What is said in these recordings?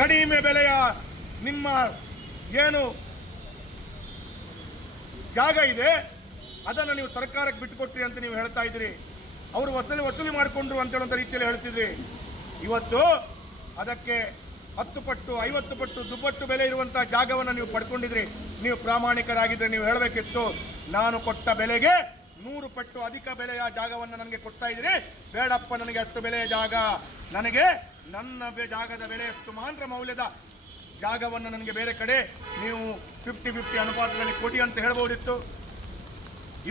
ಕಡಿಮೆ ಬೆಲೆಯ ನಿಮ್ಮ ಏನು ಜಾಗ ಇದೆ, ಅದನ್ನು ನೀವು ಸರ್ಕಾರಕ್ಕೆ ಬಿಟ್ಟುಕೊಟ್ರಿ ಅಂತ ನೀವು ಹೇಳ್ತಾ ಇದ್ದೀರಿ. ಅವರು ವಸೂಲಿ ವಸೂಲಿ ಮಾಡಿಕೊಂಡ್ರು ಅಂತ ಹೇಳುವಂಥ ರೀತಿಯಲ್ಲಿ ಹೇಳ್ತಿದ್ರಿ. ಇವತ್ತು ಅದಕ್ಕೆ ಹತ್ತು ಪಟ್ಟು, ಐವತ್ತು ಪಟ್ಟು, ದುಪ್ಪಟ್ಟು ಬೆಲೆ ಇರುವಂಥ ಜಾಗವನ್ನು ನೀವು ಪಡ್ಕೊಂಡಿದ್ರಿ. ನೀವು ಪ್ರಾಮಾಣಿಕರಾಗಿದ್ದರೆ ನೀವು ಹೇಳಬೇಕಿತ್ತು. ನಾನು ಕೊಟ್ಟ ಬೆಲೆಗೆ ನೂರು ಪಟ್ಟು ಅಧಿಕ ಬೆಲೆಯ ಜಾಗವನ್ನು ನನಗೆ ಕೊಡ್ತಾ ಇದ್ದೀರಿ. ಬೇಡಪ್ಪ, ನನಗೆ ಅಷ್ಟು ಬೆಲೆಯ ಜಾಗ. ನನಗೆ ನನ್ನ ಜಾಗದ ಬೆಲೆ ಎಷ್ಟು ಮಾತ್ರ ಮೌಲ್ಯದ ಜಾಗವನ್ನು ನನಗೆ ಬೇರೆ ಕಡೆ ನೀವು ಫಿಫ್ಟಿ ಫಿಫ್ಟಿ ಅನುಪಾತದಲ್ಲಿ ಕೊಡಿ ಅಂತ ಹೇಳ್ಬೋದಿತ್ತು.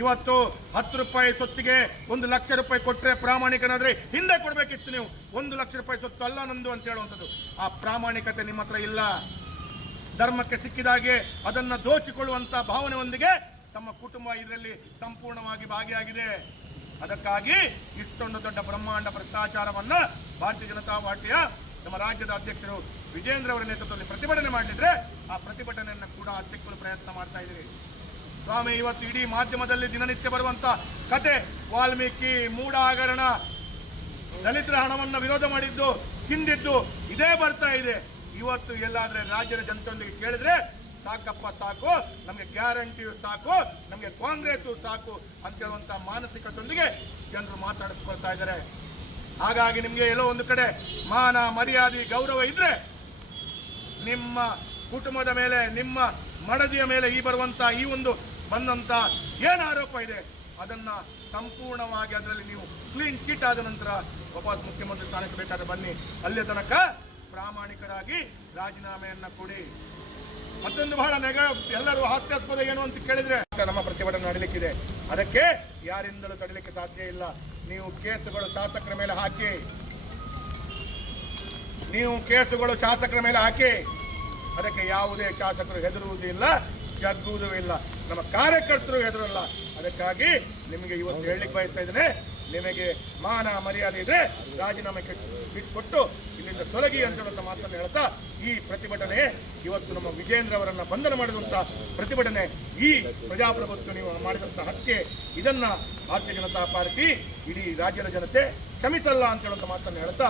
ಇವತ್ತು ಹತ್ತು ರೂಪಾಯಿ ಸೊತ್ತಿಗೆ ಒಂದು ಲಕ್ಷ ರೂಪಾಯಿ ಕೊಟ್ಟರೆ ಪ್ರಾಮಾಣಿಕನಾದ್ರೆ ಹಿಂದೆ ಕೊಡಬೇಕಿತ್ತು ನೀವು. ಒಂದು ಲಕ್ಷ ರೂಪಾಯಿ ಸೊತ್ತು ಅಲ್ಲ ನಂದು ಅಂತ ಹೇಳುವಂಥದ್ದು. ಆ ಪ್ರಾಮಾಣಿಕತೆ ನಿಮ್ಮ ಹತ್ರ ಇಲ್ಲ. ಧರ್ಮಕ್ಕೆ ಸಿಕ್ಕಿದಾಗೆ ಅದನ್ನು ದೋಚಿಕೊಳ್ಳುವಂಥ ಭಾವನೆಯೊಂದಿಗೆ ತಮ್ಮ ಕುಟುಂಬ ಇದರಲ್ಲಿ ಸಂಪೂರ್ಣವಾಗಿ ಭಾಗಿಯಾಗಿದೆ. ಅದಕ್ಕಾಗಿ ಇಷ್ಟೊಂದು ದೊಡ್ಡ ಬ್ರಹ್ಮಾಂಡ ಭ್ರಷ್ಟಾಚಾರವನ್ನ ಭಾರತೀಯ ಜನತಾ ಪಾರ್ಟಿಯ ನಮ್ಮ ರಾಜ್ಯದ ಅಧ್ಯಕ್ಷರು ವಿಜೇಂದ್ರ ಅವರ ನೇತೃತ್ವದಲ್ಲಿ ಪ್ರತಿಭಟನೆ ಮಾಡಿದ್ರೆ ಆ ಪ್ರತಿಭಟನೆಯನ್ನು ಕೂಡ ಅಧ್ಯಕ್ಷರು ಪ್ರಯತ್ನ ಮಾಡ್ತಾ ಇದ್ದೀರಿ. ಸ್ವಾಮಿ, ಇವತ್ತು ಇಡೀ ಮಾಧ್ಯಮದಲ್ಲಿ ದಿನನಿತ್ಯ ಬರುವಂತ ಕತೆ, ವಾಲ್ಮೀಕಿ ಮೂಢ ಹಗರಣ ದಲಿತರ ಹಣವನ್ನು ವಿರೋಧ ಮಾಡಿದ್ದು, ಹಿಂದಿದ್ದು, ಇದೇ ಬರ್ತಾ ಇದೆ. ಇವತ್ತು ಎಲ್ಲಾದ್ರೆ ರಾಜ್ಯದ ಜನತೆಯೊಂದಿಗೆ ಕೇಳಿದ್ರೆ ಸಾಕಪ್ಪ ಸಾಕು, ನಮಗೆ ಗ್ಯಾರಂಟಿಯು ಸಾಕು, ನಮಗೆ ಕಾಂಗ್ರೆಸ್ ಸಾಕು ಅಂತ ಹೇಳುವಂಥ ಮಾನಸಿಕತೆಯೊಂದಿಗೆ ಜನರು ಮಾತಾಡಿಸ್ಕೊಳ್ತಾ ಇದ್ದಾರೆ. ಹಾಗಾಗಿ ನಿಮಗೆ ಎಲ್ಲೋ ಒಂದು ಕಡೆ ಮಾನ ಮರ್ಯಾದೆ ಗೌರವ ಇದ್ರೆ ನಿಮ್ಮ ಕುಟುಂಬದ ಮೇಲೆ, ನಿಮ್ಮ ಮಡದಿಯ ಮೇಲೆ ಈ ಬರುವಂತ ಈ ಒಂದು ಬಂದಂತ ಏನು ಆರೋಪ ಇದೆ, ಅದನ್ನ ಸಂಪೂರ್ಣವಾಗಿ ಅದರಲ್ಲಿ ನೀವು ಕ್ಲೀನ್ ಕಿಟ್ ಆದ ನಂತರ ವಾಪಸ್ ಮುಖ್ಯಮಂತ್ರಿ ಸ್ಥಾನಕ್ಕೆ ಬೇಕಾದ್ರೆ ಬನ್ನಿ. ಅಲ್ಲಿಯ ತನಕ ಪ್ರಾಮಾಣಿಕರಾಗಿ ರಾಜೀನಾಮೆಯನ್ನ ಕೊಡಿ. ಮತ್ತೊಂದು ಬಹಳ ನೆಗ ಎಲ್ಲರೂ ಹಾಸ್ಯಾಸ್ಪದ ಏನು ಅಂತ ಕೇಳಿದ್ರೆ ನಮ್ಮ ಪ್ರತಿಭಟನೆ ನಡೀಲಿಕ್ಕಿದೆ. ಅದಕ್ಕೆ ಯಾರಿಂದಲೂ ತಡೀಲಿಕ್ಕೆ ಸಾಧ್ಯ ಇಲ್ಲ. ನೀವು ಕೇಸುಗಳು ಶಾಸಕರ ಮೇಲೆ ಹಾಕಿ. ನೀವು ಕೇಸುಗಳು ಶಾಸಕರ ಮೇಲೆ ಹಾಕಿ. ಅದಕ್ಕೆ ಯಾವುದೇ ಶಾಸಕರು ಹೆದರುವುದಿಲ್ಲ ಜಗ್ಗುವುದೂ ಇಲ್ಲ. ನಮ್ಮ ಕಾರ್ಯಕರ್ತರು ಹೆದರಲ್ಲ. ಅದಕ್ಕಾಗಿ ನಿಮಗೆ ಇವತ್ತು ಹೇಳಲಿಕ್ಕೆ ಬಯಸ್ತಾ ಇದ್ದೇನೆ ನಿಮಗೆ ಮಾನ ಮರ್ಯಾದೆ ಇದೆ ರಾಜೀನಾಮೆ ಬಿಟ್ಕೊಟ್ಟು ಇಲ್ಲಿಂದ ತೊಲಗಿ ಅಂತ ಮಾತನ್ನು ಹೇಳ್ತಾ, ಈ ಪ್ರತಿಭಟನೆ ಇವತ್ತು ನಮ್ಮ ವಿಜೇಂದ್ರ ಅವರನ್ನ ಬಂಧನ ಮಾಡಿದಂತ ಪ್ರತಿಭಟನೆ, ಈ ಪ್ರಜಾಪ್ರಭುತ್ವ ನೀವು ಮಾಡಿದಂತ ಹತ್ಯೆ, ಇದನ್ನ ಭಾರತೀಯ ಜನತಾ ಪಾರ್ಟಿ, ಇಡೀ ರಾಜ್ಯದ ಜನತೆ ಕ್ಷಮಿಸಲ್ಲ ಅಂತ ಹೇಳುವಂತ ಮಾತನ್ನು ಹೇಳ್ತಾ